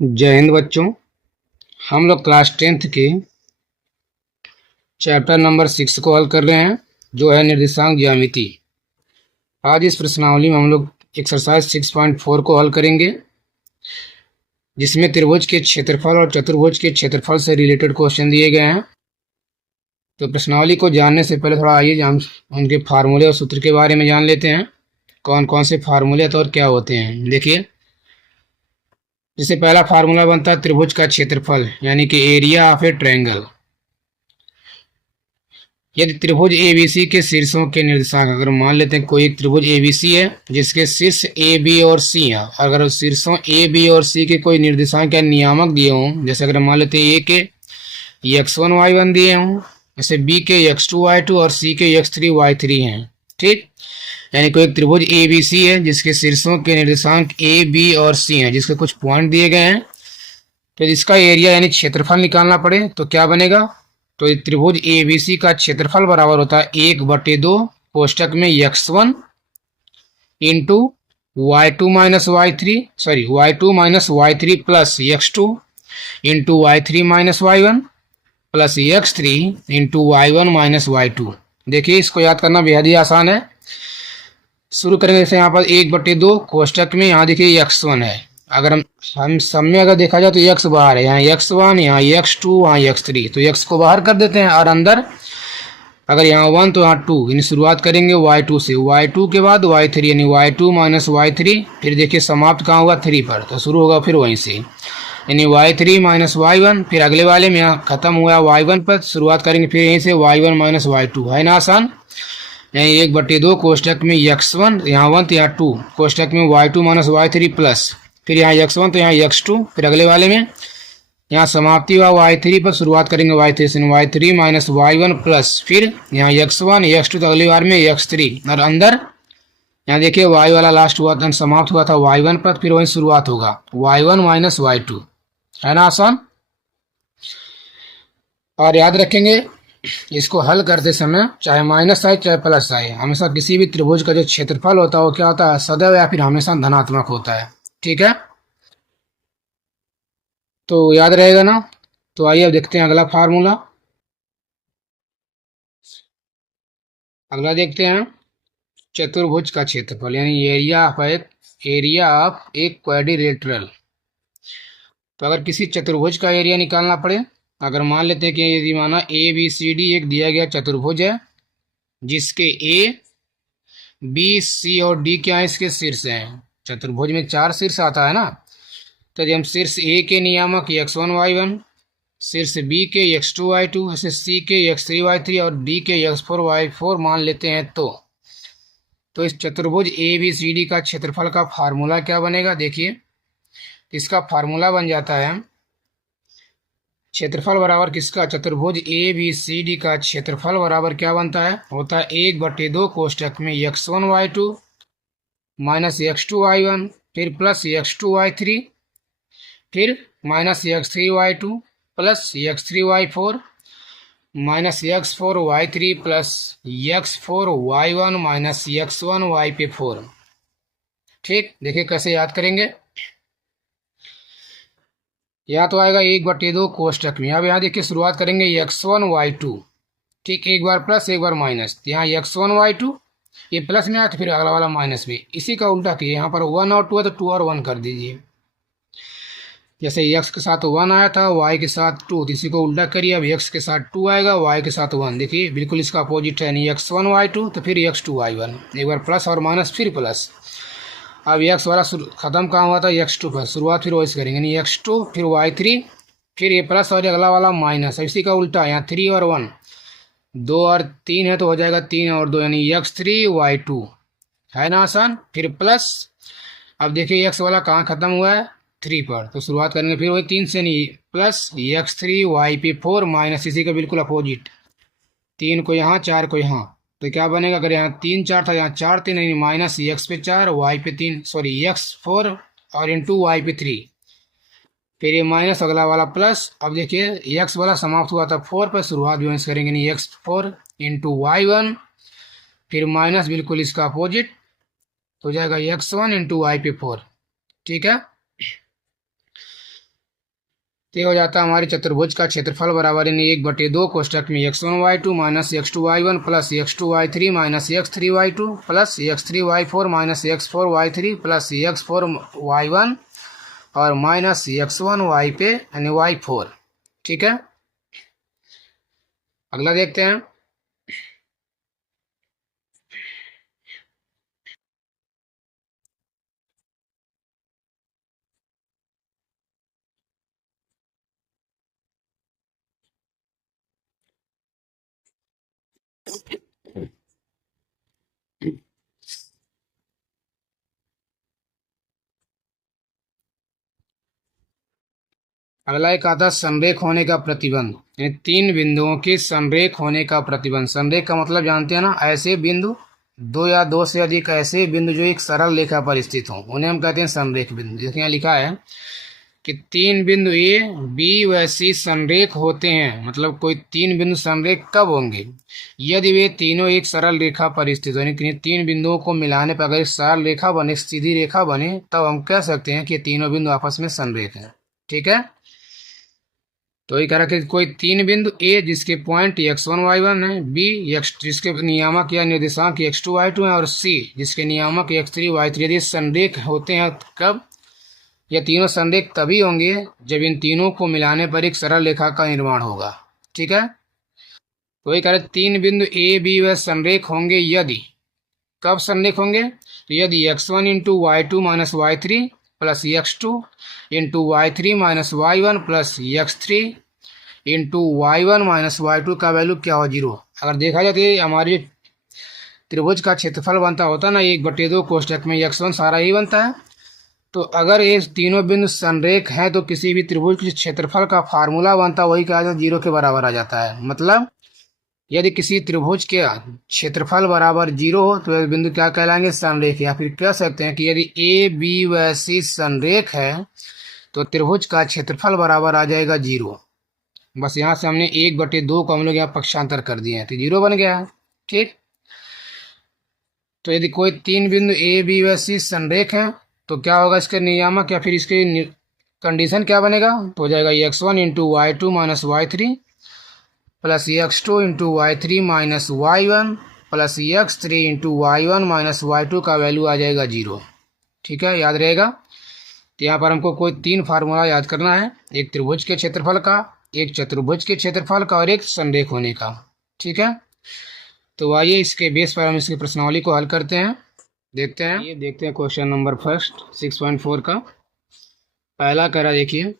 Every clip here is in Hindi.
जय हिंद बच्चों। हम लोग क्लास 10th के चैप्टर नंबर 6 को हल कर रहे हैं, जो है निर्देशांक ज्यामिति। आज इस प्रश्नावली में हम लोग एक्सरसाइज 6.4 को हल करेंगे, जिसमें त्रिभुज के क्षेत्रफल और चतुर्भुज के क्षेत्रफल से रिलेटेड क्वेश्चन दिए गए हैं। तो प्रश्नावली को जानने से पहले थोड़ा आइए हम उनके फार्मूले और सूत्र के बारे में जान लेते हैं। कौन कौन से फार्मूले और क्या होते हैं, देखिए। जैसे पहला फार्मूला बनता है त्रिभुज का क्षेत्रफल, यानी कि एरिया ऑफ ए ट्रायंगल। यदि त्रिभुज एबीसी के शीर्षों के निर्देशांक, अगर मान लेते हैं कोई एक त्रिभुज एबीसी है जिसके शीर्ष ए बी और सी हैं, अगर शीर्षों ए बी और सी के कोई निर्देशांक या नियामक दिए हों, जैसे अगर मान लेते हैं ए के x1 y1 दिए हों, जैसे बी के x2 y2 और सी के x3 y3 हैं, ठीक। यानी कोई एक त्रिभुज ए बी सी है जिसके शीर्षों के निर्देशांक ए बी और सी हैं, जिसके कुछ पॉइंट दिए गए हैं। तो इसका एरिया यानी क्षेत्रफल निकालना पड़े तो क्या बनेगा, तो त्रिभुज एबीसी का क्षेत्रफल बराबर होता है 1/2 कोष्टक में x1 into y2 - y3 plus x2 into y3 - y1 plus x3 into y1 - y2। देखिए, इसको याद करना बेहद ही आसान है। शुरू करेंगे जैसे यहाँ पर 1/2 कोष्टक में, यहाँ देखिए x1 है। अगर हम सब में अगर देखा जाए तो x बाहर है, यहाँ x1, यहाँ x2, वहाँ x3, तो x को बाहर कर देते हैं। और अंदर अगर यहाँ 1 तो यहाँ 2, यानी शुरुआत करेंगे y2 से, y2 के बाद y3 यानी y2 - y3। फिर देखिए समाप्त कहाँ हुआ 3 पर, तो शुरू होगा फिर वहीं से, यानी y3 - y1। फिर अगले वाले में यहाँ खत्म हुआ y1 पर, शुरुआत करेंगे फिर यहीं से y1 - y2। है ना आसान। यानी 1/2 कोष्टक में x1, यहाँ 1 तो यहाँ 2, कोष्टक में y2 - y3 प्लस, फिर यहाँ x1 तो यहाँ x2। फिर अगले वाले में यहाँ समाप्ति हुआ y3 पर, शुरुआत करेंगे y3 से, y3 - y1 प्लस, फिर यहाँ x1 x2, तो अगली बार में x3। और अंदर यहाँ देखिए y वाला लास्ट हुआ था, समाप्त हुआ था y1 पर, फिर वहीं शुरुआत होगा y1 - y2। है ना आसान। और याद रखेंगे, इसको हल करते समय चाहे माइनस आए चाहे प्लस आए, हमेशा किसी भी त्रिभुज का जो क्षेत्रफल होता है वो क्या होता है, सदैव या फिर हमेशा धनात्मक होता है, ठीक है। तो याद रहेगा ना। तो आइए अब देखते हैं अगला फार्मूला। अगला देखते हैं चतुर्भुज का क्षेत्रफल, यानी एरिया ऑफ एक क्वाड्रिलेटरल। तो अगर किसी चतुर्भुज का एरिया निकालना पड़े, अगर मान लेते हैं कि यदि माना ए बी सी डी एक दिया गया चतुर्भुज है, जिसके ए बी सी और डी क्या है, इसके शीर्ष हैं। चतुर्भुज में 4 शीर्ष आता है ना। तो यदि हम शीर्ष ए के नियामक x1 y1, शीर्ष बी के x2 y2, ऐसे सी के x3 y3 और डी के x4 y4 मान लेते हैं, तो इस चतुर्भुज ए बी सी डी का क्षेत्रफल का फार्मूला क्या बनेगा, देखिए। इसका फार्मूला बन जाता है क्षेत्रफल बराबर किसका, चतुर्भुज ए बी सी डी का क्षेत्रफल बराबर क्या बनता है, होता है 1/2 कोष्टक में x1 y2 minus x2 y1, फिर प्लस x2 y3, फिर minus x3 y2 plus x3 y4 minus x4 y3 plus x4 y1 minus x1 y पे 4। ठीक, देखिए कैसे याद करेंगे। यहाँ तो आएगा 1/2 कोष्टक में, अब यहाँ देखिए शुरुआत करेंगे x1 y2, ठीक, एक बार प्लस एक बार माइनस, यहाँ x1 y2 ये प्लस में आया तो फिर अगला वाला माइनस में। इसी का उल्टा किए, यहाँ पर 1 और 2 है तो 2 और 1 कर दीजिए। जैसे x के साथ 1 आया था, y के साथ 2, तो इसी को उल्टा करिए, अब x के साथ 2 आएगा, y के साथ 1। देखिए बिल्कुल इसका अपोजिट है, यानी x1 y2 तो फिर x2 y1, एक बार प्लस और माइनस फिर प्लस। अब x वाला खत्म कहाँ हुआ था, x2 पर, शुरुआत फिर वैसे करेंगे, यानी x2 फिर y3, फिर ये प्लस और अगला वाला माइनस। इसी का उल्टा, यहाँ 3 और 1, 2 और 3 है तो हो जाएगा 3 और 2, यानी x3 y2। है ना आसान। फिर प्लस, अब देखिए x वाला कहाँ खत्म हुआ है, 3 पर, तो शुरुआत करेंगे फिर वही 3 से, नहीं प्लस x3 y पे 4 माइनस, इसी का बिल्कुल अपोजिट, 3 को यहाँ 4 को यहाँ, तो क्या बनेगा, अगर यहाँ 3 4 था, यहाँ 4 3, यानी माइनस x पे 4 y पे 3, सॉरी x4 और इंटू y पे 3, फिर ये माइनस अगला वाला प्लस। अब देखिए x वाला समाप्त हुआ था 4 पर, शुरुआत भी वहीं से करेंगे, यानी x4 इंटू y1, फिर माइनस बिल्कुल इसका अपोजिट, तो हो जाएगा x1 इंटू y पे 4। ठीक है। तो ये हो जाता है हमारे चतुर्भुज का क्षेत्रफल बराबर यानी 1/2 कोष्टक में x1y2 minus x2y1 plus x2y3 minus x3y2 plus x3y4 minus x4y3 plus x4y1 और माइनस x1y पे यानी y4। ठीक है, अगला देखते हैं। अगला एक आता है संरेख होने का प्रतिबंध, यानी 3 बिंदुओं के संरेख होने का प्रतिबंध। संरेख का मतलब जानते हैं ना, ऐसे बिंदु, 2 या 2 से अधिक ऐसे बिंदु जो एक सरल रेखा पर स्थित हों, उन्हें हम कहते हैं संरेख बिंदु। देखिए यहाँ लिखा है कि 3 बिंदु ए बी व सी संरेख होते हैं। मतलब कोई 3 बिंदु संरेख कब होंगे? यदि वे तीनों एक सरल रेखा पर स्थित हो, यानी 3 बिंदुओं को मिलाने पर अगर एक सरल रेखा बने, सीधी रेखा बने, तब हम कह सकते हैं कि तीनों बिंदु आपस में संरेख हैं। ठीक है, तो ये कह रहा है कि कोई 3 बिंदु ए जिसके पॉइंट x1y1 है, बी एक्स जिसके नियामक या निर्देशांक x2y2 है, और सी जिसके नियामक x3y3 यदि संरेख होते हैं कब? ये तीनों संरेख तभी होंगे जब इन तीनों को मिलाने पर एक सरल रेखा का निर्माण होगा। ठीक है, तो ये कह रहे 3 बिंदु ए बी व संरेख होंगे यदि, कब संरेख होंगे? तो यदि x1 into y2 minus y3 plus x2 into y3 minus y1 plus x3 into y1 minus y2 का वैल्यू क्या हो? 0। अगर देखा जाए तो हमारी त्रिभुज का क्षेत्रफल बनता होता ना 1/2 कोष्टक में x1 सारा ही बनता है। तो अगर ये तीनों बिंदु संरेख हैं तो किसी भी त्रिभुज के क्षेत्रफल का फार्मूला बनता वही क्या आ जाता है? 0 के बराबर आ जाता है। मतलब यदि किसी त्रिभुज के क्षेत्रफल बराबर 0 हो तो बिंदु क्या कहलाएंगे? संरेख। या फिर कह सकते हैं कि यदि ए बी व सी संरेख है तो त्रिभुज का क्षेत्रफल बराबर आ जाएगा 0। बस यहाँ से हमने 1/2 को हम लोग यहाँ पक्षांतर कर दिए हैं तो 0 बन गया है। ठीक, तो यदि कोई 3 बिंदु ए बी व सी संरेख हैं तो क्या होगा? इसके नियामक या फिर इसके कंडीशन क्या बनेगा? तो हो जाएगा x1 into y2 minus y3 plus x2 into y3 minus y1 plus x3 into y1 minus y2 का वैल्यू आ जाएगा 0। ठीक है, याद रहेगा। तो यहाँ पर हमको कोई 3 फार्मूला याद करना है, एक त्रिभुज के क्षेत्रफल का, एक चतुर्भुज के क्षेत्रफल का और एक संरेख होने का। ठीक है, तो आइए इसके बेस पर हम इसकी प्रश्नावली को हल करते हैं। देखते हैं, ये देखते हैं क्वेश्चन नंबर फर्स्ट 6.4 का। पहला कह रहा देखिए,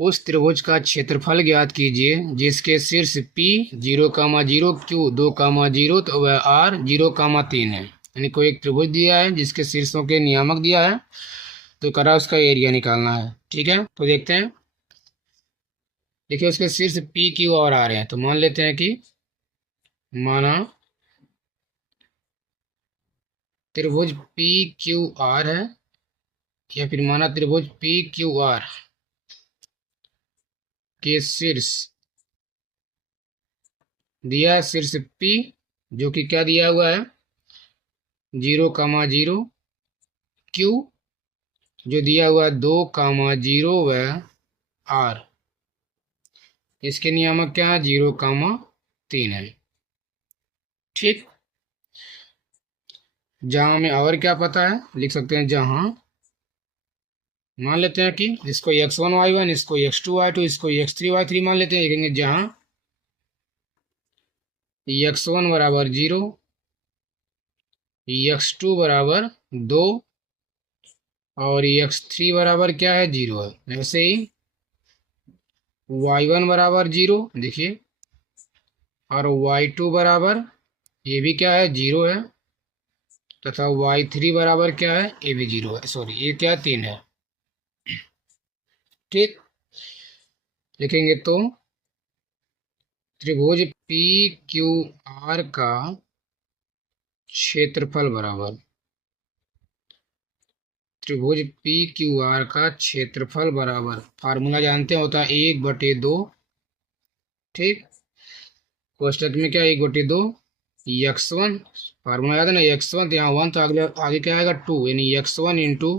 उस त्रिभुज का क्षेत्रफल ज्ञात कीजिए जिसके शीर्ष P 0,0 Q 2,0 तो वह R 0,3 है। यानी कोई एक त्रिभुज दिया है जिसके शीर्षों के नियामक दिया है, तो कह रहा उसका एरिया निकालना है। ठीक है, तो देखते हैं। देखिए उसके शीर्ष P Q और R हैं, तो मान लेते हैं कि माना त्रिभुज P Q R है, या फिर माना त्रिभुज P Q R के शीर्ष दिया है, शीर्ष P जो कि क्या दिया हुआ है 0,0, Q जो दिया हुआ है 2,0 व R इसके नियामक क्या है 0,3 है। ठीक, जहां हमें और क्या पता है लिख सकते हैं, जहां मान लेते हैं कि इसको x1y1 इसको x2y2 इसको x3y3 मान लेते हैं। लिखेंगे जहां x1 बराबर 0, x2 बराबर 2 और x3 बराबर क्या है 0 है। ऐसे ही y1 बराबर 0 देखिए, और y2 बराबर ये भी क्या है 0 है, तथा y3 बराबर क्या है ये भी 0 है। सॉरी, ये क्या 3 है। ठीक, लिखेंगे तो त्रिभुज पी क्यू आर का क्षेत्रफल बराबर, त्रिभुज पी क्यू आर का क्षेत्रफल बराबर, फार्मूला जानते हैं होता है 1/2। ठीक, कोष्टक में क्या 1/2 x1, फार्मूला याद है ना x1, तो यहाँ 1 तो आगे आगे क्या आएगा 2, यानी x1 into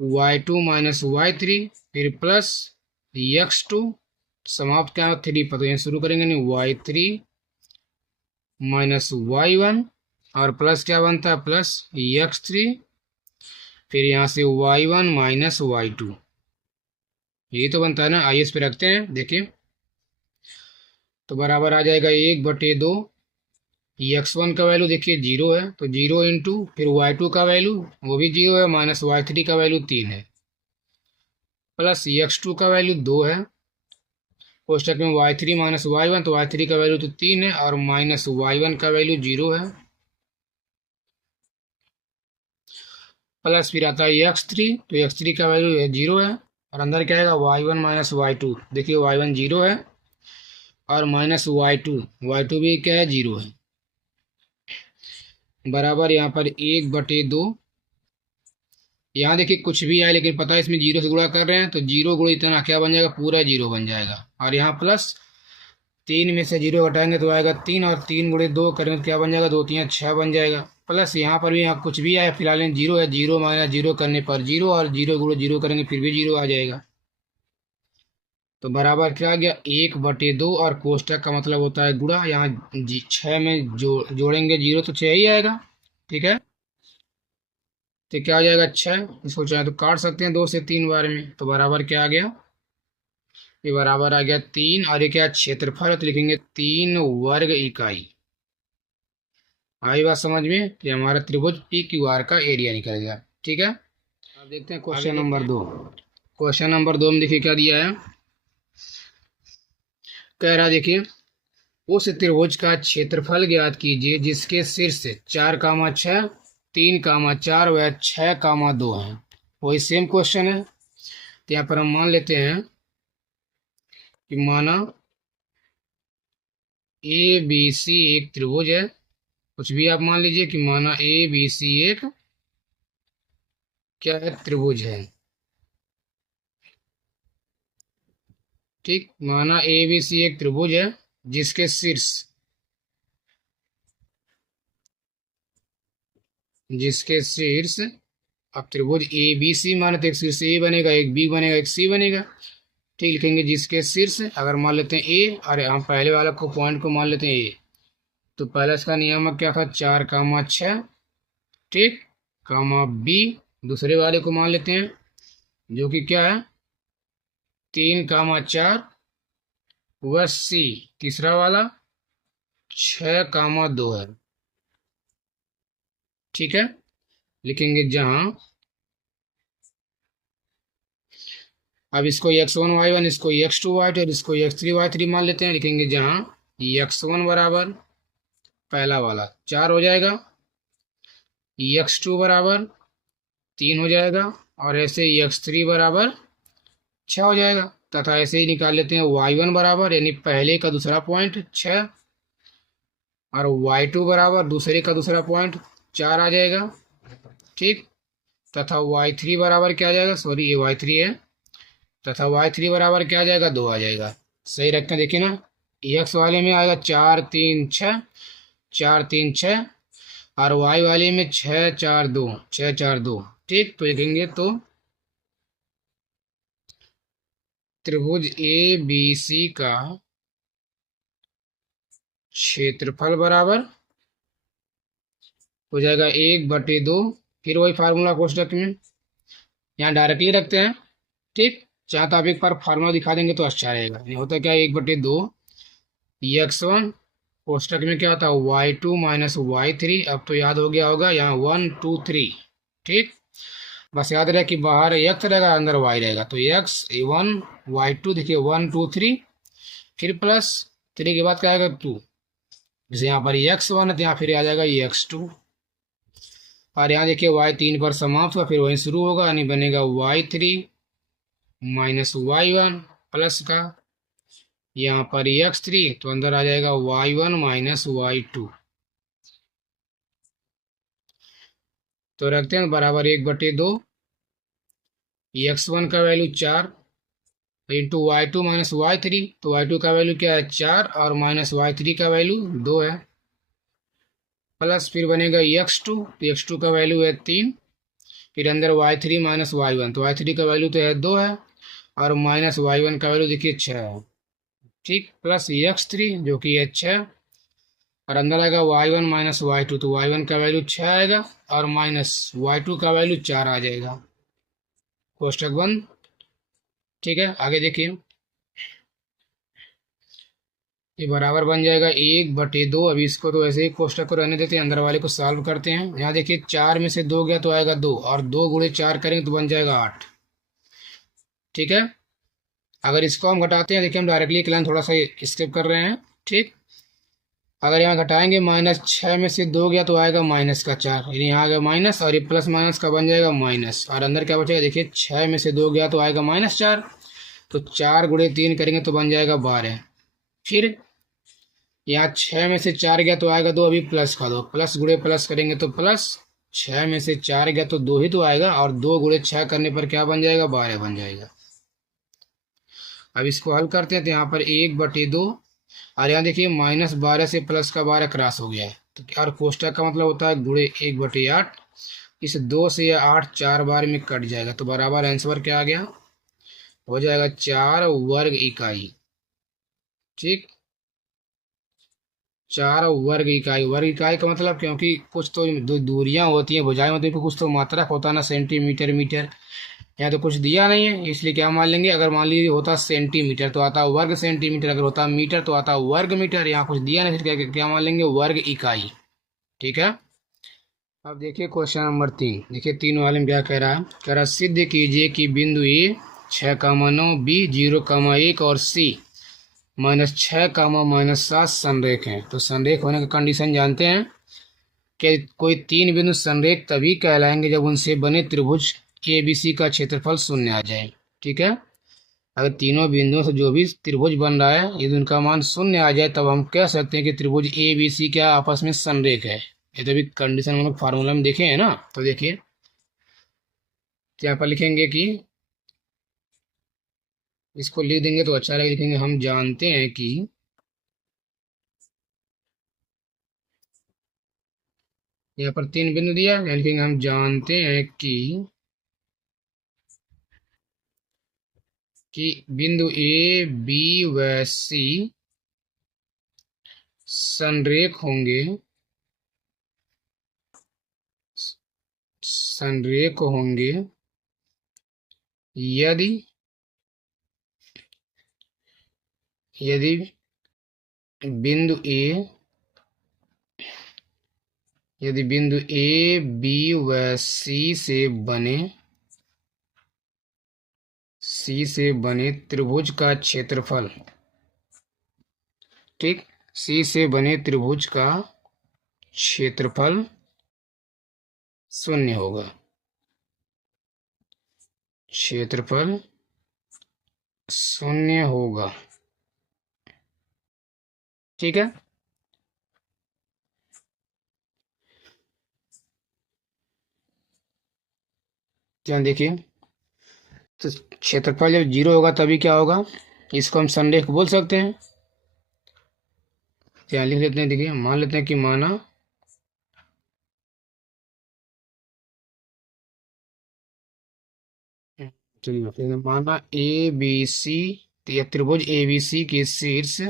y2 minus y3 फिर प्लस x2 समाप्त क्या 3 पर, तो यहाँ शुरू करेंगे नहीं, y3 माइनस y1 और प्लस क्या बनता है प्लस x3, फिर यहाँ से y1 माइनस y2, यही तो बनता है ना। आइए इस पे रखते हैं, देखिए तो बराबर आ जाएगा 1/2। x1 का वैल्यू देखिए 0 है, तो 0 इंटू फिर y2 का वैल्यू वो भी 0 है, माइनस y3 का वैल्यू 3 है, प्लस x2 का वैल्यू 2 है, कोष्टक में y3 माइनस y1, तो y3 का वैल्यू तो 3 है और माइनस y1 का वैल्यू 0 है, प्लस फिर आता है x3, तो x3 का वैल्यू 0 है और अंदर क्या आएगा y1 माइनस y2, देखिए y1 0 है और माइनस y2 भी क्या है 0 है, बराबर यहाँ पर 1/2। यहाँ देखिए कुछ भी आए लेकिन पता है इसमें 0 से गुणा कर रहे हैं, तो 0 गुणा इतना क्या बन जाएगा, पूरा 0 बन जाएगा। और यहाँ प्लस 3 में से 0 घटाएंगे तो आएगा 3, और 3 गुणे 2 करेंगे तो क्या बन जाएगा, 2 3 6 बन जाएगा। प्लस यहाँ पर भी यहाँ कुछ भी आए फिलहाल 0 है, 0 माइनस 0 करने पर 0, और 0 गुणे 0 करेंगे फिर भी 0 आ जाएगा। तो बराबर क्या आ गया 1/2, और कोष्टक का मतलब होता है गुणा, यहाँ 6 में जोड़ेंगे 0 तो 6 ही आएगा, ठीक है। तो क्या आ जाएगा 6, इसको चाहे तो काट सकते हैं 2 से 3 बार में, तो बराबर क्या आ गया, ये बराबर आ गया 3, और ये क्या क्षेत्रफल, तो लिखेंगे 3 वर्ग इकाई। आई बात समझ में, कि हमारा त्रिभुज पी क्यू आर का एरिया निकल गया, ठीक है। अब देखते हैं क्वेश्चन नंबर 2। क्वेश्चन नंबर 2 में देखिए क्या दिया है, कह रहा देखिए उस त्रिभुज का क्षेत्रफल ज्ञात कीजिए जिसके शीर्ष 4,6, 3,4 व 6,2 है। वही सेम क्वेश्चन है, तो यहाँ पर हम मान लेते हैं कि माना ए बी सी एक त्रिभुज है, कुछ भी आप मान लीजिए कि माना ए बी सी एक क्या है, त्रिभुज है, ठीक। माना ए बी सी एक त्रिभुज है जिसके शीर्ष अब त्रिभुज ए बी सी माने तो एक शीर्ष ए बनेगा, एक बी बनेगा, एक सी बनेगा, ठीक। लिखेंगे जिसके शीर्ष, अगर मान लेते हैं ए, अरे हम पहले वाला को पॉइंट को मान लेते हैं ए, तो पहले इसका नियामक क्या था 4,6, ठीक, कामा बी, दूसरे वाले को मान लेते हैं जो कि क्या है 3,4 व सी, तीसरा वाला 6,2 है, ठीक है। लिखेंगे जहां, अब इसको x1 y1, इसको x2 y2 और इसको x3 y3 मान लेते हैं। लिखेंगे जहां x1 बराबर पहला वाला 4 हो जाएगा, x2 बराबर 3 हो जाएगा, और ऐसे x3 बराबर 6 हो जाएगा, तथा ऐसे ही निकाल लेते हैं y1 बराबर, यानी पहले का दूसरा पॉइंट 6, और y2 बराबर दूसरे का दूसरा पॉइंट 4 आ जाएगा, ठीक। तथा y3 बराबर क्या आ जाएगा, सॉरी ये y3 है, तथा y3 बराबर क्या आ जाएगा 2 आ जाएगा। सही रखें, देखिए ना, x वाले में आएगा 4 3 6, 4 3 6, और y वाले में 6 4 2, 6 4 2, ठीक। तो लिखेंगे तो त्रिभुज ए बी सी का क्षेत्रफल बराबर हो जाएगा 1/2, फिर वही फार्मूला कोष्टक में यहाँ डायरेक्टली रखते हैं, ठीक। चाहे तो आप एक बार फार्मूला दिखा देंगे तो अच्छा रहेगा। ये होता है क्या 1/2 x1, कोष्टक में क्या होता है y2 माइनस y3, अब तो याद हो गया होगा यहाँ 1 2 3, ठीक। बस याद रहे कि बाहर x रहेगा अंदर y रहेगा, तो x1 y2 देखिए 1 2 3, फिर प्लस 3 के बाद क्या आएगा 2, जैसे यहाँ पर x1 है तो यहाँ फिर आ जाएगा x2, और यहाँ देखिए y3 पर समाप्त हुआ, फिर वहीं शुरू होगा, यानी बनेगा y3 माइनस y1 प्लस का यहाँ पर x3, तो अंदर आ जाएगा y1 माइनस y2, तो रखते हैं बराबर 1/2, x1 का value 4 into y2 minus y3, तो y2 का वैल्यू क्या है 4, और माइनस y3 का वैल्यू 2 है, प्लस फिर बनेगा x2, तो x2 का वैल्यू है 3, फिर अंदर y3 माइनस y1, तो y3 का वैल्यू तो है 2 है, और माइनस y1 का वैल्यू देखिए 6 है। ठीक, प्लस x3 जो कि है 6, और अंदर आएगा y1 माइनस y2, तो y1 का वैल्यू 6 आएगा और माइनस y2 का वैल्यू 4 आ जाएगा। कोष्टक बंद। ठीक है, आगे देखिए, ये बराबर बन जाएगा 1/2। अभी इसको तो ऐसे ही कोष्टक को रहने देते हैं, अंदर वाले को सॉल्व करते हैं। यहाँ देखिए 4 में से 2 गया तो आएगा 2, और 2 गुणे 4 करेंगे तो बन जाएगा 8। ठीक है, अगर इसको हम घटाते हैं, देखिए हम डायरेक्टली एक लाइन थोड़ा सा स्किप कर रहे हैं। ठीक, अगर यहाँ घटाएंगे, -6 में से 2 गया तो आएगा -4, यानी यहाँ आ गया माइनस, और ये प्लस माइनस का बन जाएगा माइनस, और अंदर क्या बचेगा, देखिए 6 में से 2 गया तो आएगा -4, तो 4 गुणे 3 करेंगे तो बन जाएगा 12। फिर यहाँ 6 में से 4 गया तो आएगा 2, अभी प्लस का 2, प्लस गुणे प्लस करेंगे तो प्लस, 6 में से 4 गया तो 2 ही तो आएगा, और 2 गुणे 6 करने पर क्या बन जाएगा, 12 बन जाएगा। अब इसको हल करते हैं, तो यहाँ पर 1/2, और यहाँ देखिए -12 से प्लस का 12 क्रॉस हो गया है, तो और कोष्टक का मतलब होता है गुणे 1/8। इस 2 से यह 8 4 बार में कट जाएगा, तो बराबर आंसर क्या आ गया, हो जाएगा 4 वर्ग इकाई। ठीक, 4 वर्ग इकाई। वर्ग इकाई का मतलब, क्योंकि कुछ तो दूरियां होती हैं, भुजाएं होती हैं, कुछ तो मात्रक होता है ना, सेंटीमीटर मीटर। यहाँ तो कुछ दिया नहीं है, इसलिए क्या मान लेंगे, अगर मान लीजिए होता सेंटीमीटर तो आता वर्ग सेंटीमीटर, अगर होता मीटर तो आता वर्ग मीटर। यहाँ कुछ दिया नहीं, फिर क्या मान लेंगे, वर्ग इकाई। ठीक है, अब देखिए क्वेश्चन नंबर 3। देखिए 3 वाले में क्या कह रहा है, कह रहा है सिद्ध कीजिए कि बिंदु ए 6,9, बी 0,1 और सी -6, -7 संरेख हैं। तो संरेख होने का कंडीशन जानते हैं कि कोई 3 बिंदु संरेख तभी कहलाएंगे जब उनसे बने त्रिभुज ABC का क्षेत्रफल शून्य आ जाए। ठीक है, अगर तीनों बिंदुओं से जो भी त्रिभुज बन रहा है यदि उनका मान शून्य आ जाए, तब हम कह सकते हैं कि त्रिभुज ABC क्या आपस में संरेख है। ये तो भी कंडीशन हम लोग फार्मूला में देखे हैं ना, तो देखिए यहाँ पर लिखेंगे कि, इसको लिख देंगे तो अच्छा लगेगा, लिखेंगे हम जानते हैं कि, यहाँ पर 3 बिंदु दिया है, लिखेंगे हम जानते हैं कि बिंदु ए बी व सी संरेख होंगे, संरेख होंगे यदि यदि बिंदु ए यदि बिंदु ए बी व सी से बने त्रिभुज का क्षेत्रफल, ठीक, सी से बने त्रिभुज का क्षेत्रफल शून्य होगा, क्षेत्रफल शून्य होगा। ठीक है, ध्यान देखिए, तो क्षेत्रफल जब 0 होगा तभी क्या होगा, इसको हम संरेख बोल सकते हैं। ध्यान लिख लेते हैं, देखिए मान लेते हैं कि माना चलिए माना ABC, या त्रिभुज ABC के शीर्ष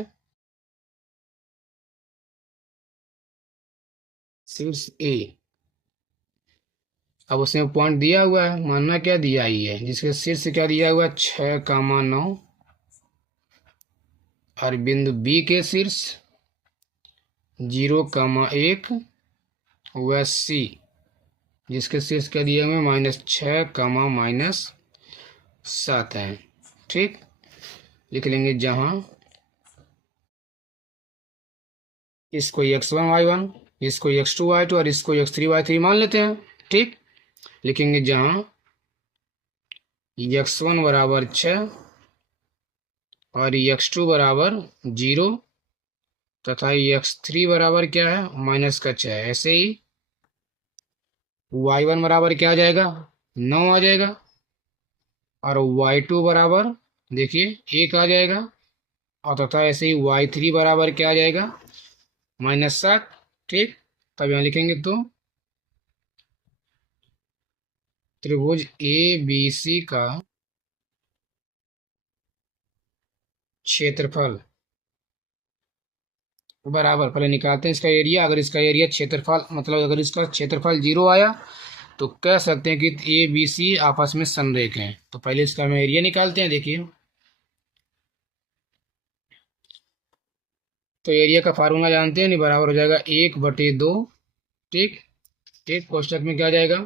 ए, अब उसमें पॉइंट दिया हुआ है, मानना क्या दिया ही है, जिसके शीर्ष क्या दिया हुआ है 6,9, और बिंदु बी के शीर्ष 0,1 व सी जिसके शीर्ष क्या दिया हुआ है -6, -7 है। ठीक, लिख लेंगे जहां इसको x1 y1, इसको x2 y2 और इसको x3 y3 मान लेते हैं। ठीक, लिखेंगे जहां x1 बराबर 6 और x2 बराबर 0 तथा x3 बराबर क्या है, -6। ऐसे ही y1 बराबर क्या आ जाएगा, 9 आ जाएगा, और y2 बराबर देखिए 1 आ जाएगा, और तथा ऐसे ही y3 बराबर क्या आ जाएगा, -7। ठीक, तब यहाँ लिखेंगे तो त्रिभुज ABC का क्षेत्रफल बराबर, पहले निकालते हैं इसका एरिया। अगर इसका एरिया क्षेत्रफल मतलब अगर इसका क्षेत्रफल 0 आया तो कह सकते हैं कि ए बी सी आपस में संरेख हैं। तो पहले इसका हम एरिया निकालते हैं। देखिए तो एरिया का फार्मूला जानते हैं, नहीं, बराबर हो जाएगा 1/2। ठीक, एक कोष्टक में क्या आ जाएगा,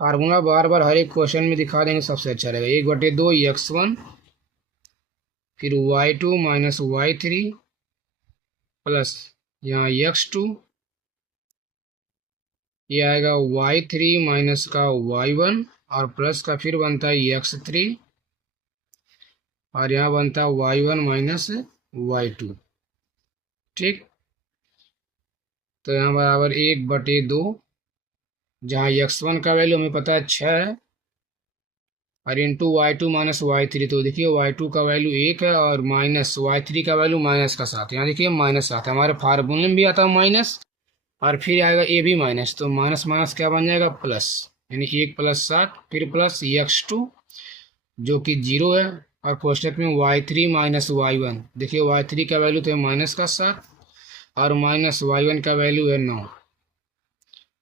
फार्मूला बार बार हर एक क्वेश्चन में दिखा देंगे, सबसे अच्छा रहेगा। 1/2 x1 फिर y2 माइनस y3 प्लस यहाँ x2, ये आएगा y3 माइनस का y1 और प्लस का फिर बनता है x3 और यहाँ बनता है y1 माइनस y2। ठीक, तो यहाँ बराबर 1/2, जहाँ x1 का वैल्यू हमें पता है 6 है और इंटू y2 माइनस y3। तो देखिए y2 का वैल्यू 1 है और माइनस y3 का वैल्यू माइनस का 7। यहाँ देखिए -7 हमारे फार्मूले में भी आता है माइनस, और फिर आएगा ए भी माइनस, तो माइनस माइनस क्या बन जाएगा प्लस, यानी 1 + 7 फिर प्लस x2 जो कि 0 है और कोष्टक में y3 माइनस y1। देखिए y3 का वैल्यू तो है माइनस का 7 और माइनस y1 का वैल्यू है 9,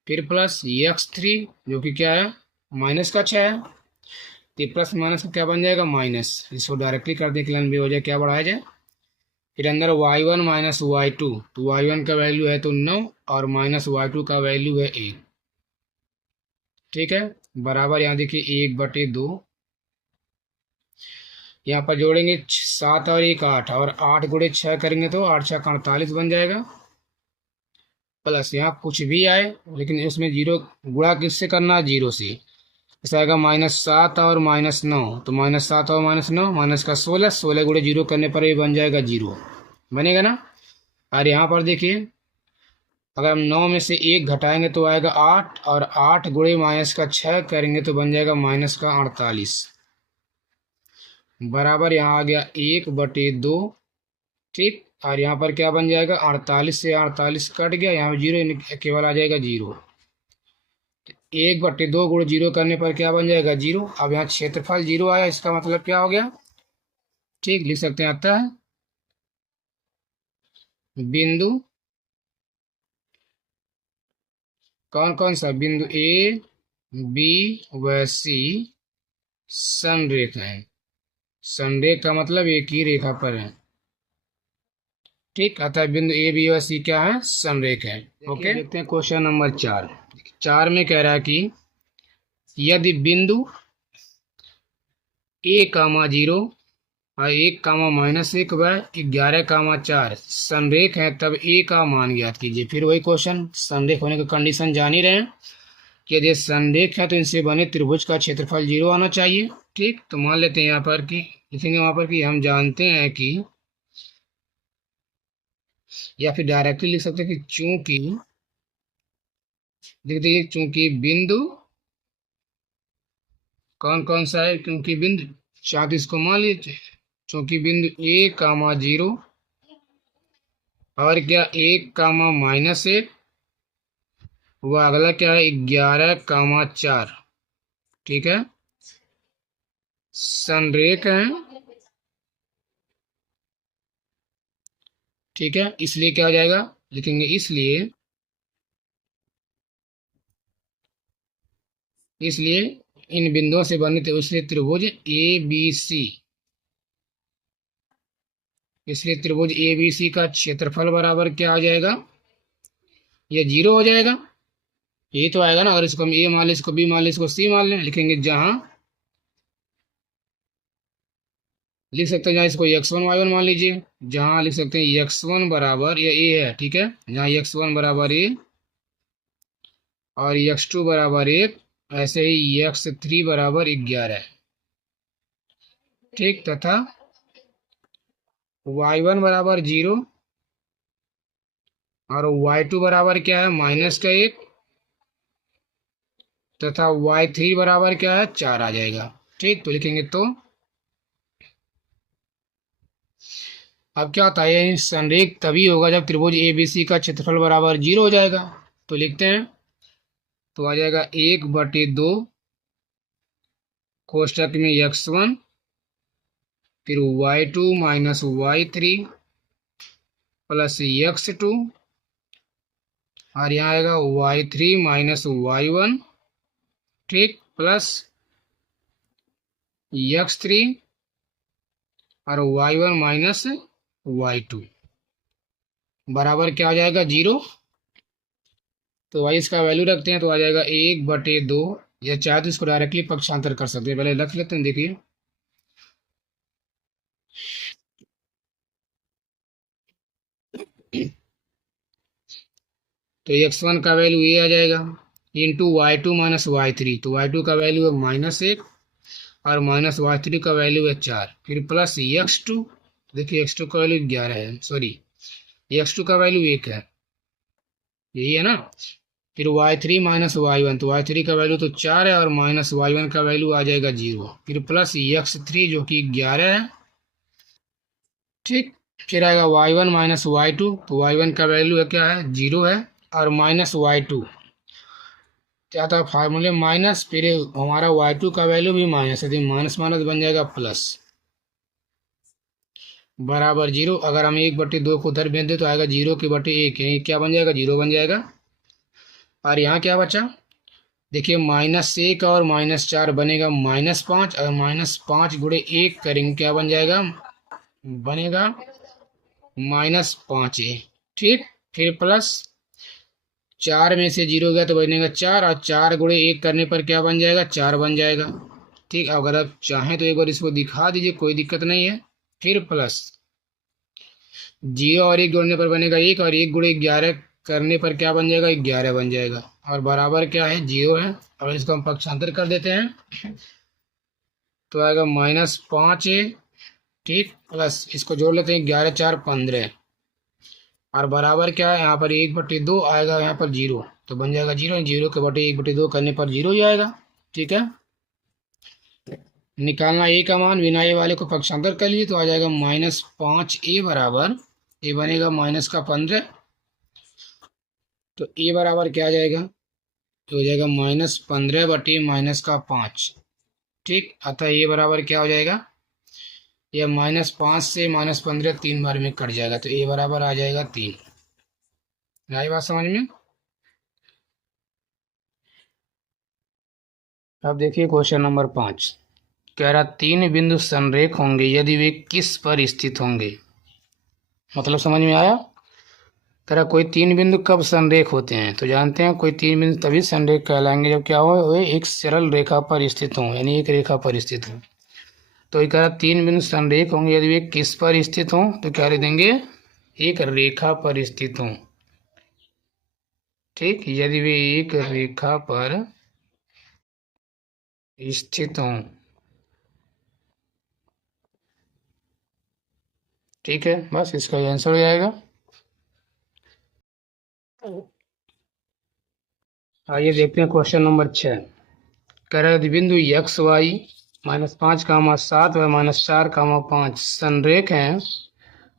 फिर प्लस x3 जो कि क्या है माइनस का 6 है। तो प्लस माइनस का क्या बन जाएगा माइनस, इसको डायरेक्टली कर दें कि लंबी हो जाए, क्या बढ़ाया जाए। फिर अंदर y1 माइनस y2, तो y1 का वैल्यू है तो 9 और माइनस y2 का वैल्यू है 1। ठीक है, बराबर यहाँ देखिए 1/2, यहाँ पर जोड़ेंगे 7 और 1 8 और 8 गुणे 6 करेंगे तो 8 6 48 बन जाएगा। प्लस यहाँ कुछ भी आए लेकिन इसमें जीरो गुणा किससे करना है, 0 से। इस आएगा -7 और -9, तो -7 और -9 माइनस का 16, 16 गुणे 0 करने पर ये बन जाएगा 0, बनेगा ना। और यहाँ पर देखिए अगर हम 9 में से 1 घटाएंगे तो आएगा 8 और 8 गुणे माइनस का 6 करेंगे तो बन जाएगा माइनस का 48, बराबर यहाँ आ गया 1/2। ठीक, और यहाँ पर क्या बन जाएगा 48 से 48 कट गया, यहाँ पर 0 केवल आ जाएगा 0। 1/2 गुण 0 करने पर क्या बन जाएगा 0। अब यहाँ क्षेत्रफल 0 आया, इसका मतलब क्या हो गया, ठीक लिख सकते हैं, आता है बिंदु, कौन कौन सा बिंदु ए बी व सी संरेख है। संरेख का मतलब एक ही रेखा पर है। ठीक, अतः बिंदु ए बी और सी क्या है, संरेख है। ओके, देखते हैं क्वेश्चन नंबर 4 में कह रहा है कि यदि बिंदु a, 0 और 1, -1 व 11, 4 संरेख है तब a का मान ज्ञात कीजिए। फिर वही क्वेश्चन, संरेख होने का कंडीशन जान ही रहे हैं कि यदि संरेख है तो इनसे बने त्रिभुज का क्षेत्रफल 0 आना चाहिए। ठीक, तो मान लेते हैं यहाँ पर कि लिखेंगे वहां पर कि हम जानते हैं कि, या फिर डायरेक्टली लिख सकते हैं कि चूंकि, देख देखिए चूंकि बिंदु कौन कौन सा है, क्योंकि बिंदु 34 को मान लीजिए, चूंकि बिंदु a, 0 और क्या 1, -1 वो अगला क्या है 11, 4, ठीक है, संरेख है। ठीक है, इसलिए क्या हो जाएगा, लिखेंगे इसलिए इन बिंदुओं से बने थे उससे त्रिभुज ए बी सी, इसलिए त्रिभुज ए बी सी का क्षेत्रफल बराबर क्या आ जाएगा, ये 0 हो जाएगा। ये तो आएगा ना, अगर इसको हम ए मान लें, इसको बी मान लें, इसको सी मान लें, लिखेंगे जहां लिख सकते हैं, जहाँ इसको x1 y1 मान लीजिए, जहां लिख सकते हैं x1 बराबर, ये a है, ठीक है, जहाँ x1 बराबर a और x2 बराबर 1, ऐसे ही x3 बराबर 11, ठीक, तथा y1 बराबर 0 और y2 बराबर क्या है -1 तथा y3 बराबर क्या है 4 आ जाएगा। ठीक, तो लिखेंगे तो अब क्या होता है, संरेख तभी होगा जब त्रिभुज एबीसी का क्षेत्रफल बराबर 0 हो जाएगा। तो लिखते हैं, तो आ जाएगा 1/2 कोष्टक में x1 फिर y2 minus y3 plus x2 और यहाँ आएगा y3 माइनस y1, ठीक, प्लस x3 और y1 माइनस y2 बराबर क्या आ जाएगा 0। तो भाई इसका वैल्यू रखते हैं तो आ जाएगा 1/2, या चाहे तो इसको डायरेक्टली पक्षांतर कर सकते हैं, पहले रख लेते हैं। देखिए तो x1 का वैल्यू ये आ जाएगा इंटू y2 माइनस y3, तो y2 का वैल्यू है -1 और माइनस y3 का वैल्यू है 4, फिर प्लस x2, देखिए x2 का वैल्यू 11 है, सॉरी x2 का वैल्यू 1 है, यही है ना। फिर y3 माइनस y1, तो y3 का वैल्यू तो 4 है और माइनस y1 का वैल्यू आ जाएगा 0, फिर प्लस x3 जो कि 11 है, ठीक। फिर आएगा y1 माइनस y2, तो y1 का वैल्यू है क्या है 0 है और माइनस y2 क्या था फार्मूले माइनस, फिर हमारा y2 का वैल्यू भी माइनस है, तो माइनस माइनस बन जाएगा प्लस, बराबर 0। अगर हम 1/2 को उधर भेज दें तो आएगा 0/1, ये क्या बन जाएगा 0 बन जाएगा। और यहाँ क्या बचा, देखिए -1 और -4 बनेगा -5, और -5 गुणे 1 करेंगे क्या बन जाएगा, बनेगा -5a, ठीक। फिर प्लस 4 में से 0 गया तो बनेगा 4, और 4 गुणे 1 करने पर क्या बन जाएगा 4 बन जाएगा, ठीक। अगर आप चाहें तो एक बार इसको दिखा दीजिए, कोई दिक्कत नहीं है। फिर प्लस 0 और 1 जोड़ने पर बनेगा 1, और 1 गुणे 11 करने पर क्या बन जाएगा 11 बन जाएगा, और बराबर क्या है 0 है। और इसको हम पक्षांतर कर देते हैं तो आएगा -5a, ठीक, प्लस इसको जोड़ लेते हैं 11 4 15, और बराबर क्या है यहाँ पर 1/2 आएगा, यहाँ पर 0, तो बन जाएगा 0, 0 के बटे 1/2 करने पर 0 ही आएगा, ठीक है। निकालना a का मान, बिना a वाले को पक्षांतर कर लीजिए तो आ जाएगा -5a बराबर, ये बनेगा -15, तो a बराबर क्या आ जाएगा, तो हो जाएगा -15 बटे -5, ठीक। अतः ये बराबर क्या हो जाएगा, यह -5 से -15 3 बार में कट जाएगा, तो a बराबर आ जाएगा 3। आई बात समझ में। अब देखिए क्वेश्चन नंबर 5, कह रहा 3 बिंदु संरेख होंगे यदि वे किस पर स्थित होंगे, मतलब समझ में आया। कह रहा कोई 3 बिंदु कब संरेख होते हैं, तो जानते हैं कोई 3 बिंदु तभी संरेख कहलाएंगे जब क्या हो, वे एक सरल रेखा पर स्थित हों, यानी एक रेखा पर स्थित हों। तो ये कह रहा 3 बिंदु संरेख होंगे यदि वे किस पर स्थित हों, तो क्या लिख देंगे एक रेखा पर स्थित हों, ठीक, यदि वे एक रेखा पर स्थित हों, ठीक है, बस इसका आंसर हो जाएगा। आइए देखते हैं क्वेश्चन नंबर 6, कह रहा है बिंदु XY -5, 7 व -4, 5 संरेख हैं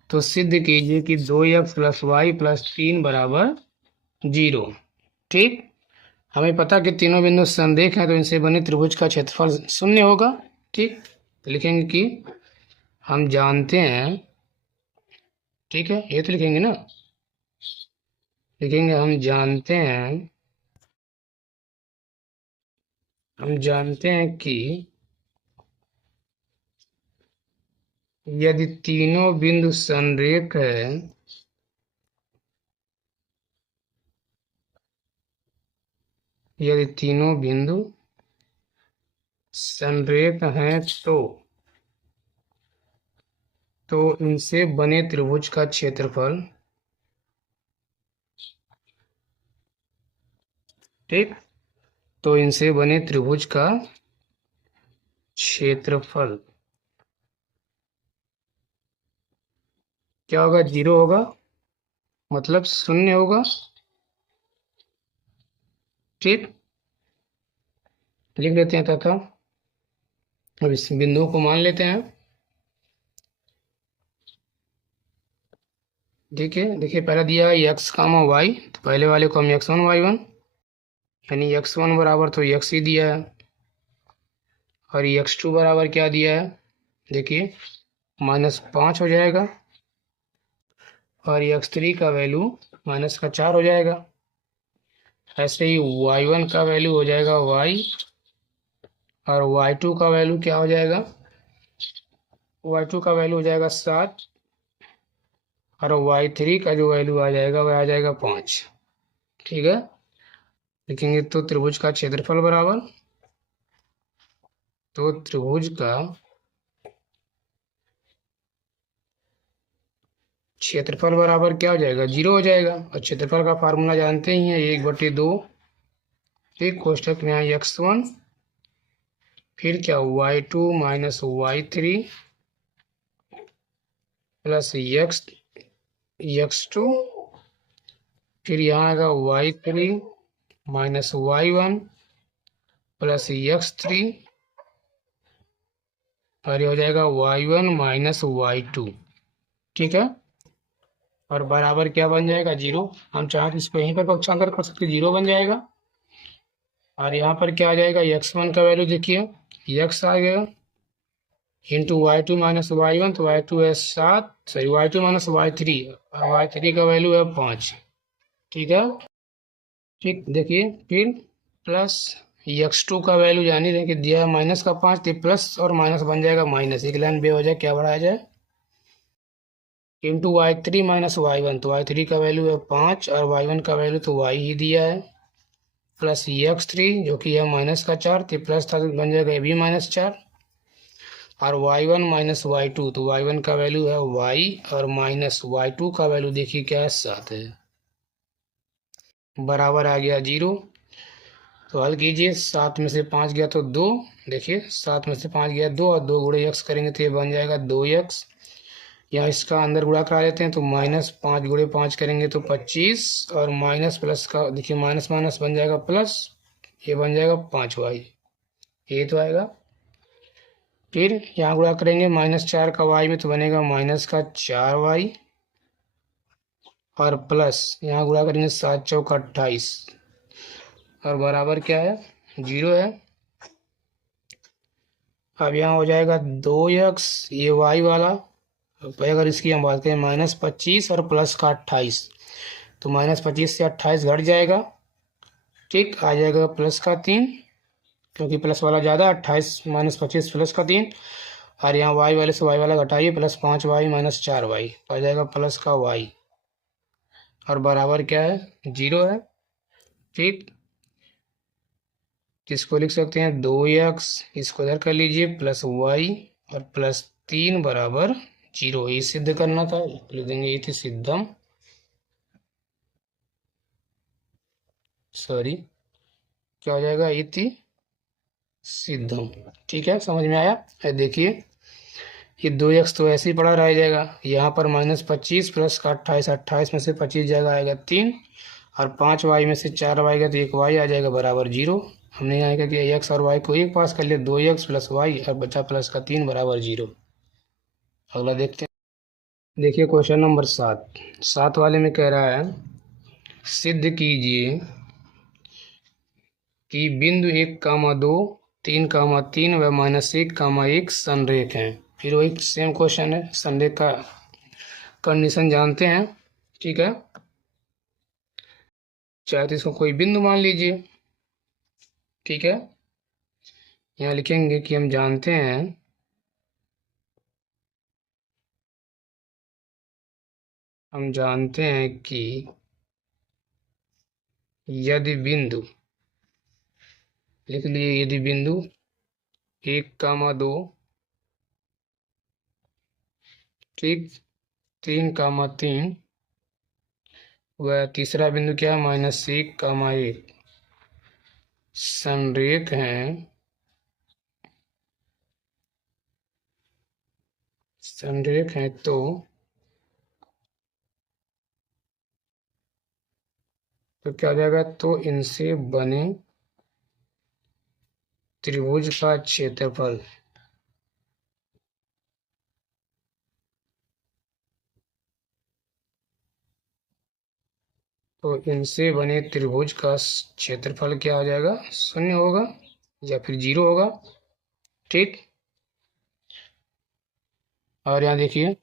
तो सिद्ध कीजिए कि 2x + y + 3 बराबर 0, ठीक। हमें पता कि तीनों बिंदु संरेख हैं तो इनसे बने त्रिभुज का क्षेत्रफल 0 होगा, ठीक। तो लिखेंगे कि हम जानते हैं, ठीक है, ये तो लिखेंगे ना, लिखेंगे हम जानते हैं कि यदि तीनों बिंदु संरेख है यदि तीनों बिंदु संरेख हैं तो इनसे बने त्रिभुज का क्षेत्रफल, ठीक, तो इनसे बने त्रिभुज का क्षेत्रफल क्या होगा 0 होगा, मतलब 0 होगा, ठीक। लिख देते हैं तथा अब इस बिंदु को मान लेते हैं, ठीक है। देखिए पहले दिया है x, y, तो पहले वाले को हम x1 y1, यानी x1 बराबर तो x ही दिया है, और x2 बराबर क्या दिया है, देखिए -5 हो जाएगा और x3 का वैल्यू -4 हो जाएगा। ऐसे ही y1 का वैल्यू हो जाएगा y और y2 का वैल्यू क्या हो जाएगा, y2 का वैल्यू हो जाएगा 7 और y3 का जो वैल्यू आ जाएगा वह आ जाएगा 5। ठीक है, लिखेंगे तो त्रिभुज का क्षेत्रफल बराबर, तो त्रिभुज का क्षेत्रफल बराबर क्या हो जाएगा, 0 हो जाएगा। और क्षेत्रफल का फार्मूला जानते ही हैं, 1/2। ठीक, कोष्टक में यहाँ x1 फिर क्या y2 minus y3 plus x2 फिर यहाँ आएगा y3 minus y1 plus x3 और ये हो जाएगा y1 माइनस y2। ठीक है, और बराबर क्या बन जाएगा, 0। हम चाहें तो इसको यहीं पर पक्षांतर कर सकते, 0 बन जाएगा। और यहाँ पर क्या आ जाएगा, x1 का वैल्यू देखिए, x आ गया इंटू y2 माइनस y1, तो y2 है 7, सॉरी y2 माइनस y3 और y3 का वैल्यू है 5। ठीक है, ठीक, देखिए फिर प्लस x2 का वैल्यू जानी देखिए दिया है -5, तो प्लस और माइनस बन जाएगा माइनस, एक लाइन बे हो जाए, क्या बढ़ाया जाए, इंटू y3 माइनस y1, तो y3 का वैल्यू है 5 और y1 का वैल्यू तो y ही दिया है, प्लस x3 जो कि है -4, तो प्लस था तो बन जाएगा ये भी -4 और y1 माइनस y2, तो y1 का वैल्यू है y और माइनस y2 का वैल्यू देखिए क्या है, 7 है, बराबर आ गया 0। तो हल कीजिए, 7 में से 5 गया तो 2, देखिए 7 में से 5 गया 2 और 2 गुणे x करेंगे तो ये बन जाएगा 2x। या इसका अंदर गुणा करा देते हैं तो -5 गुणे 5 करेंगे तो 25 और माइनस प्लस का देखिए माइनस माइनस बन जाएगा प्लस, ये बन जाएगा 5y, ये तो आएगा। फिर यहाँ गुणा करेंगे -4 का y में तो बनेगा -4y और प्लस यहाँ गुणा करेंगे 7 चौक 28 और बराबर क्या है, 0 है। अब यहाँ हो जाएगा 2x, ये y वाला, अगर इसकी हम बात करें -25 और प्लस का 28, तो -25 से 28 घट जाएगा। ठीक, आ जाएगा प्लस का 3 क्योंकि प्लस वाला ज़्यादा, 28 -25 प्लस का 3 और यहाँ y वाले से y वाला घटाइए, प्लस 5y माइनस 4y, आ जाएगा प्लस का y और बराबर क्या है, 0 है। ठीक, इसको लिख सकते हैं 2x, इसको इधर कर लीजिए प्लस y और प्लस 3 बराबर 0, ये सिद्ध करना था, लिख देंगे ये थी सिद्धम, सॉरी क्या हो जाएगा, ये थी सिद्धम। ठीक है, समझ में आया। देखिए ये 2x तो ऐसे ही पड़ा रह जाएगा, यहाँ पर -25 प्लस का 28, 28 में से 25 जाएगा आएगा 3 और 5y में से 4y गया तो एक y आ जाएगा बराबर 0। हमने यहाँ क्या किया, x और y को एक पास कर लिया, 2x प्लस y और बचा प्लस का 3 बराबर 0। अगला देखते हैं, देखिए क्वेश्चन नंबर 7 वाले में कह रहा है सिद्ध कीजिए कि बिंदु 1,2 3,3 व -1,1 संरेख हैं। फिर वही सेम क्वेश्चन है, संरेख का कंडीशन जानते हैं। ठीक है, चाहे तो इसको कोई बिंदु मान लीजिए। ठीक है, यहाँ लिखेंगे कि हम जानते हैं कि यदि बिंदु, लिख लिए यदि बिंदु 1,2 ठीक 3,3 व तीसरा बिंदु क्या है -1,1 संरेख हैं, तो क्या हो जाएगा, तो इनसे बने त्रिभुज का क्षेत्रफल तो इनसे बने त्रिभुज का क्षेत्रफल क्या हो जाएगा, 0 होगा या फिर 0 होगा। ठीक, और यहाँ देखिए,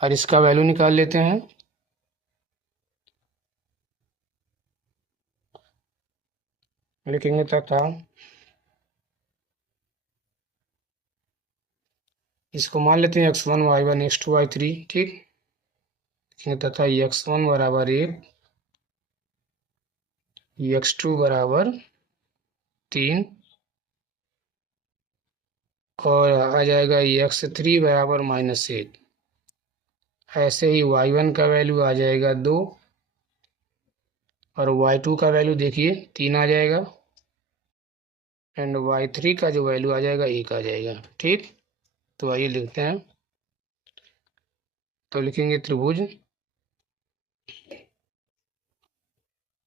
और इसका वैल्यू निकाल लेते हैं। लिखेंगे तथा इसको मान लेते हैं x1 y1 x2 y3, ठीक। लिखेंगे तथा x1 बराबर 1, x2 बराबर 3, और आ जाएगा x3 बराबर -1। ऐसे ही y1 का वैल्यू आ जाएगा 2, और y2 का वैल्यू देखिए 3 आ जाएगा, एंड y3 का जो वैल्यू आ जाएगा 1 आ जाएगा, ठीक। तो आइए लिखते हैं। तो लिखेंगे त्रिभुज,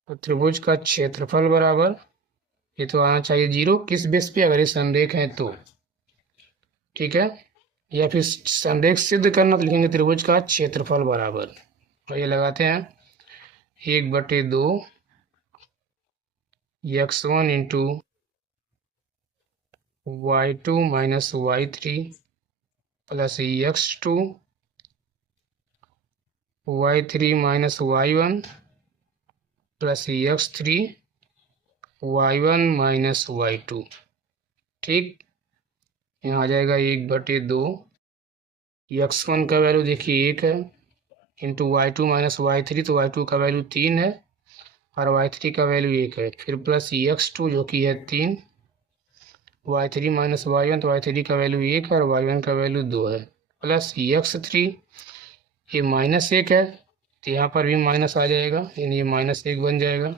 तो त्रिभुज का क्षेत्रफल बराबर, ये तो आना चाहिए 0, किस बेस पे, अगर ये संरेख है तो, ठीक है। या फिर संरेख सिद्ध करना, तो लिखेंगे त्रिभुज का क्षेत्रफल बराबर, और ये लगाते हैं 1/2 x1 into y2 minus y3 plus x2 y3 minus y1 plus x3 y1 minus y2, ठीक। यहाँ आ जाएगा 1/2, x1 का वैल्यू देखिए 1 है, इंटू y2 माइनस y3, तो y2 का वैल्यू 3 है, और y3 का वैल्यू 1 है, फिर प्लस x2 जो कि है 3, y3 माइनस y1, तो y3 का वैल्यू 1 है और y1 का वैल्यू 2 है, प्लस x3, ये -1 है, तो यहाँ पर भी माइनस आ जाएगा, यानी ये -1 बन जाएगा,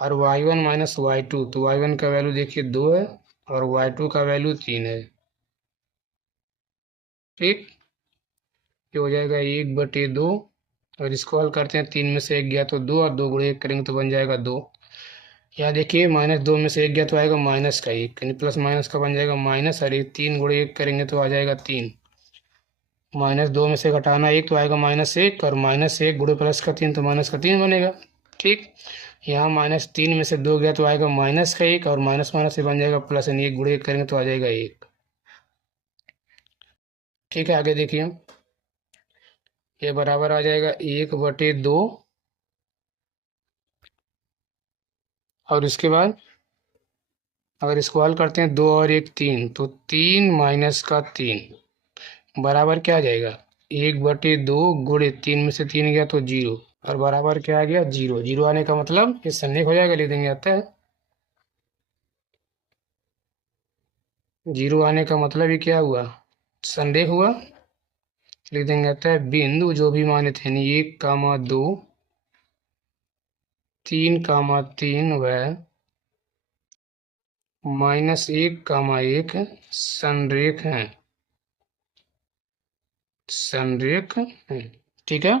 और y1 माइनस y2, तो y1 का वैल्यू देखिए 2 है और y2 का वैल्यू 3 है, ठीक। ये हो जाएगा 1/2, और इसको हल करते हैं, 3 में से 1 गया तो 2, और 2 गुणे 1 करेंगे तो बन जाएगा 2। यहाँ देखिए -2 में से 1 गया तो आएगा माइनस का 1, यानी प्लस माइनस का बन जाएगा माइनस, और 3 गुणे 1 करेंगे तो आ जाएगा 3। -2 में से घटाना 1 तो आएगा -1, और -1 गुणे प्लस का 3 तो माइनस का 3 बनेगा, ठीक। यहाँ -3 में से 2 गया तो आएगा माइनस का 1, और माइनस माइनस से बन जाएगा प्लस, यानी 1 गुणे 1 करेंगे तो आ जाएगा 1, ठीक है। आगे देखिए, ये बराबर आ जाएगा 1/2, और इसके बाद अगर इसको हल करते हैं 2 और 1 3, तो 3 माइनस का 3 बराबर क्या आ जाएगा, 1/2 गुणे 3 में से 3 गया तो 0, और बराबर क्या आ गया 0। 0 आने का मतलब ये संरेख हो जाएगा, लिख देंगे आता है 0 आने का मतलब ये क्या हुआ, संरेख हुआ। लिख देंगे आता है बिंदु जो भी माने थे, यानी 1, 2, 3, 3 व -1, 1 संरेख है, संरेख है, ठीक है।